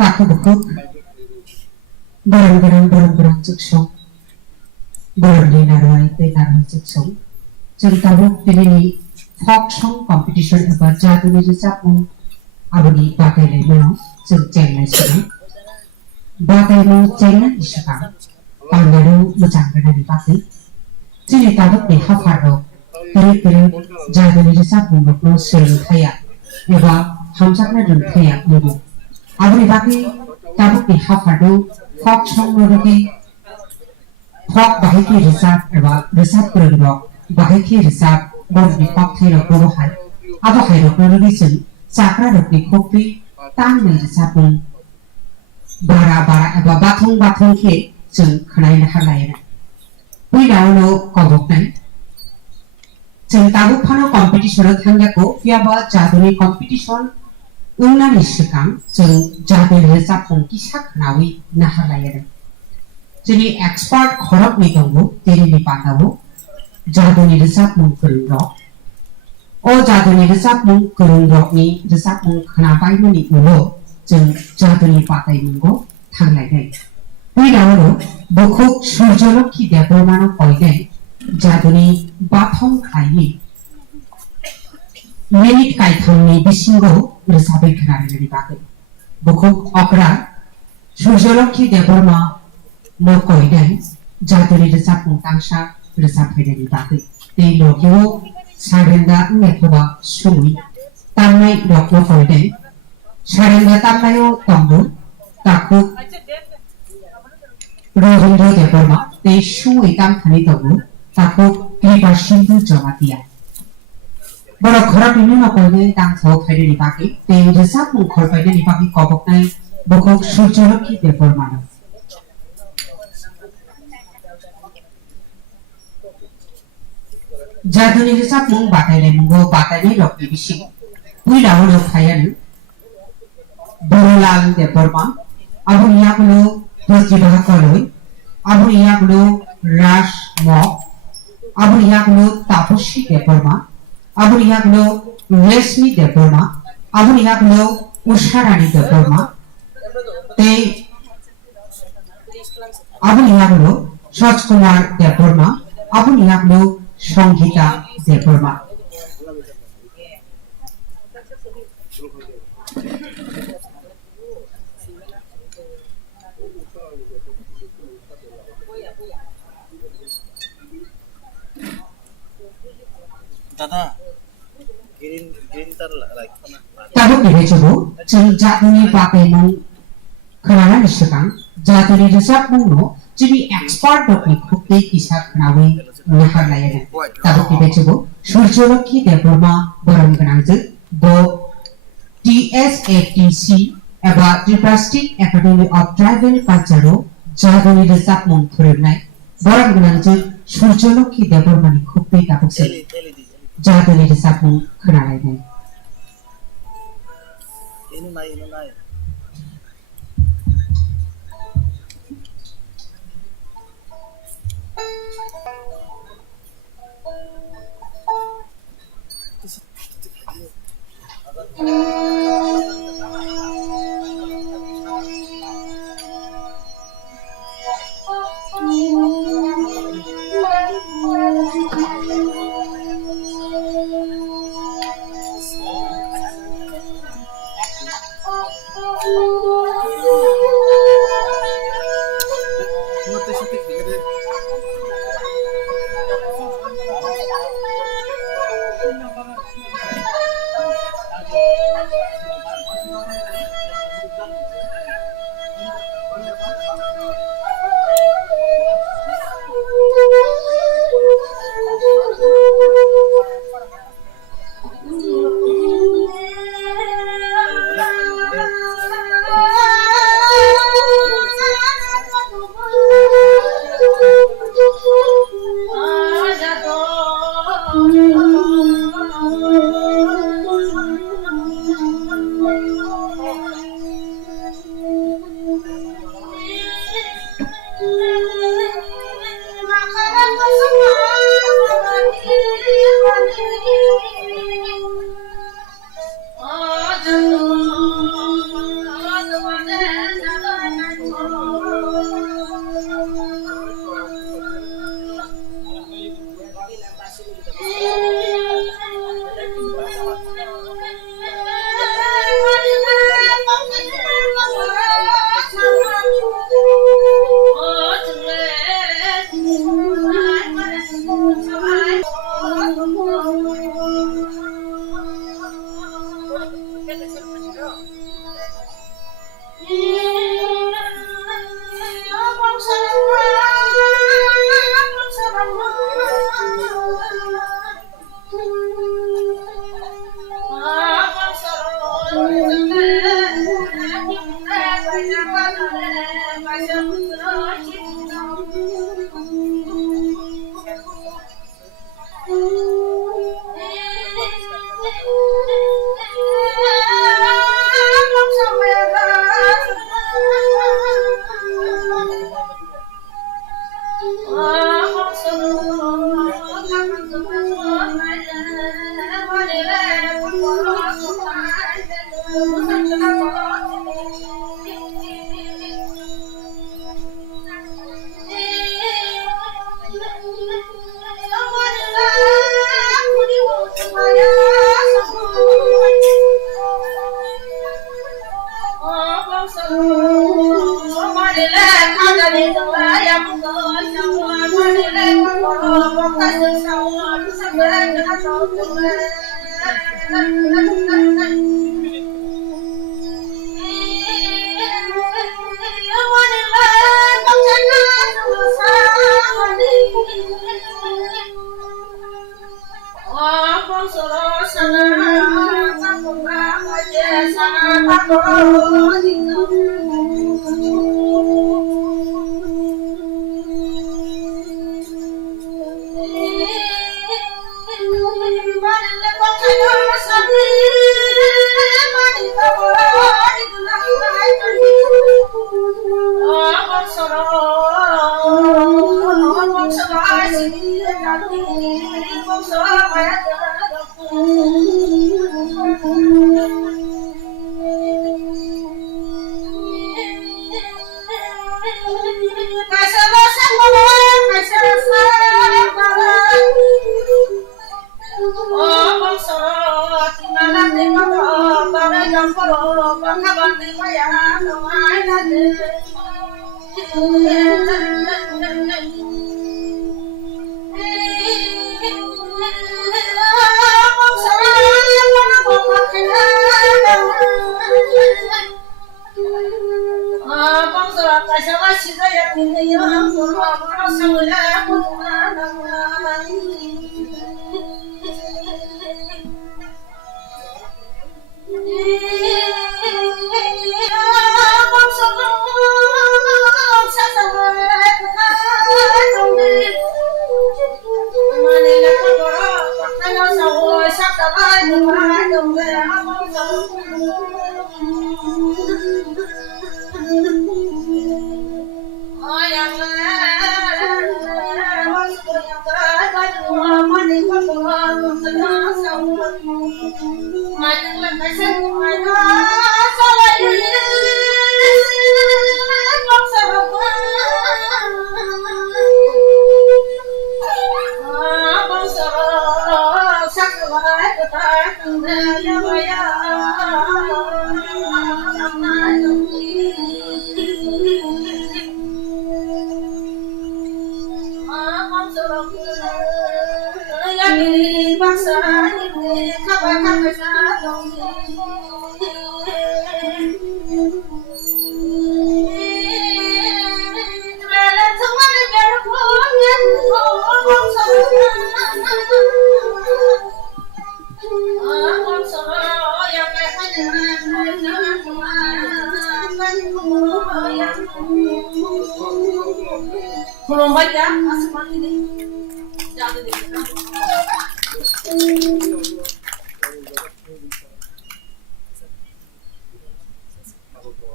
taku bukuk barang-barang cuksong barang di naruai te naruai cuksong जों tabuk दिनैनि folk song competition एबा जादुनि रोजाबनाय आबुनि बादायलायनायाव जों जेननायसिगोन बादायनाय जेननायनि सिगां बांगारू मोजां मोननायनि बागै जोंनि tabukनि हाबाफारियाव गोरों जादुनि रोजाबनायखौ सोलोंथाया एबा हामजाबनाय रोंथाया नुयो आबुनि बागै tabukनि हाबाफारियाव folk song नरगि folk बाहायखि रोजाब एबा रोजाब गोरों बाहायखि रोजाब बरनि फावथायरक बरहाय आबो हायरक नरगिजों जाग्रा रकनि खफि तांनि रोजाबनि बारा एबा बाथं के जों खोनायनो हालायना बैनावनो कबकनाय जों tabuk फानो कम्पिटिशनाव थांनायखौ याबा जादुनि कम्पिटिशन उंनानि सिगां जों जादुनि रोजाबनि किसा खोनावि नाहालायना जोंनि एक्सपार्ट खरबनि दंगो दिनैनि बादावो जादुनि रोजाबनि गोरों ओ जादुनि रोजाबनि गोरोंनि रोजाबनि खोनाबायमोननि उनाव जों जादुनि बादायनांगौ थांलायनाय बैनावनो बखुक सूर्यलक्ष्मी देबरमानो कयनाय जादुनि बाथं खायनि मिनिट कायथांनि बिसिंगौ रोजाबै खोनानायनि बागै बखुक अकरा सूर्यलक्ष्मी देबरमा no कयनाय जादुनि रोजाबनि तांसा रोजाबफैनायनि बागै बे लोगोआव सारेंगा नेखबा सुनि तांनाय रखनो कयनाय सारेंगा तांनायाव दंगो ताकु रहिन्द्र देबरमा बे सुनि तांखानि दंगो ताकु क्लिबार सिंधु जमातिया बर' घरनि नकयनाय तांसाव फायनायनि बागै बे रोजाबनि खरफायनायनि बागै कबकनाय बखुक सूर्यलक्ष्मी देबरमानो जादुनि रोजाबनि बादायलायनांगौ बादायनाय रकनि बिसिं बैनावनो फायानो बरलाल देबरमा आबुनियागुलो प्रतिभा कलय आबुनियागुलो राज मक आबुनियागुलो तापसी देबरमा आबुनियागुलो रेशमी देबरमा आबुनियागुलो उषारानी देबरमा ते आबुनियागुलो राजकुमार देबरमा आबुनियागुलो संगीता देबरमा दादा ग्रीन तार लाइक tabuk dibecobo जों जादुनि बादायनाय खोनानायनि सिगां जादुनि रोजाबनायनो जोंनि एक्सपार्ट रकनि खुबदै किसा खोनावै नाहालायना tabuk dibecobo सूर्यलक्ष्मी देबरमा बरम गोनांजों द TSATC एबा Tripura state academy of tribal कालचाराव जादुनि रोजाबनाय फोरोंनाय बरम गोनांजों सूर्यलक्ष्मी देबरमानि खुबदै tabukजों जादुनि रोजाबनाय खोनालायनाय ini naik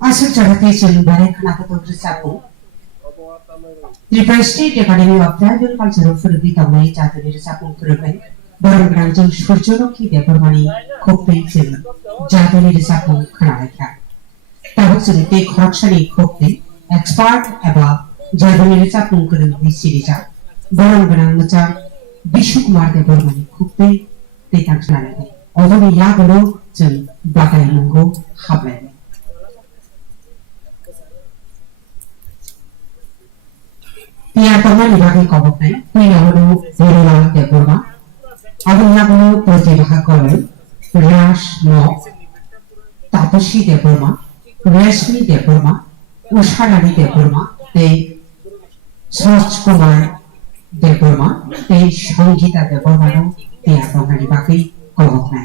Asal jagate jilbare khana ko risapu. Triple State Academy of Tribal Culture Furbi Tamai Chatari Risapu Furbi. Baru Branjang Swrwng ki Depormani Kokpe Jil. Jatari Risapu Khanaka. Tabuk Sunite Khorokshani Kokpe. Expert Aba Jatari Risapu Kurbi Sirija. Baru Branjang Bishukmar Depormani Kokpe. Tetan Khanaka. Although Yagalo Jil Bagai Mungo Hablen. Tiada teman dibagi koboknya, punya lalu berulang deporma, abang lalu terjebak kolej, ras no, tapusi deporma, resmi deporma, usharani deporma, te Swrwng deporma, te Songduk deporma no, tiada teman dibagi koboknya.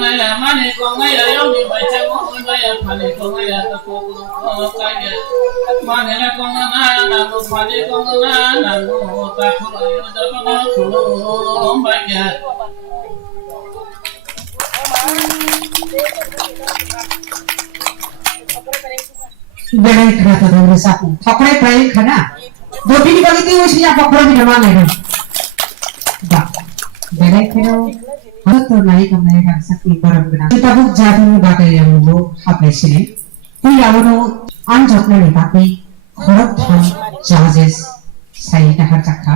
Này là Mane kongaya yomi baca mongaya mane kongaya tako kongaya mane la kongana nanu mane kongana nanu takuro yodapana kulo banya. Berai khana ta dong sapu thakrai prai khana doti ni bagi tiwi siya pakra ni nama lai ba berai khana hato nai kamai ka sakti param guna kita buk jati ni bagai yang lo hapai sini kui lawono anjokna ni bagai khorok tham charges sai ta har chakha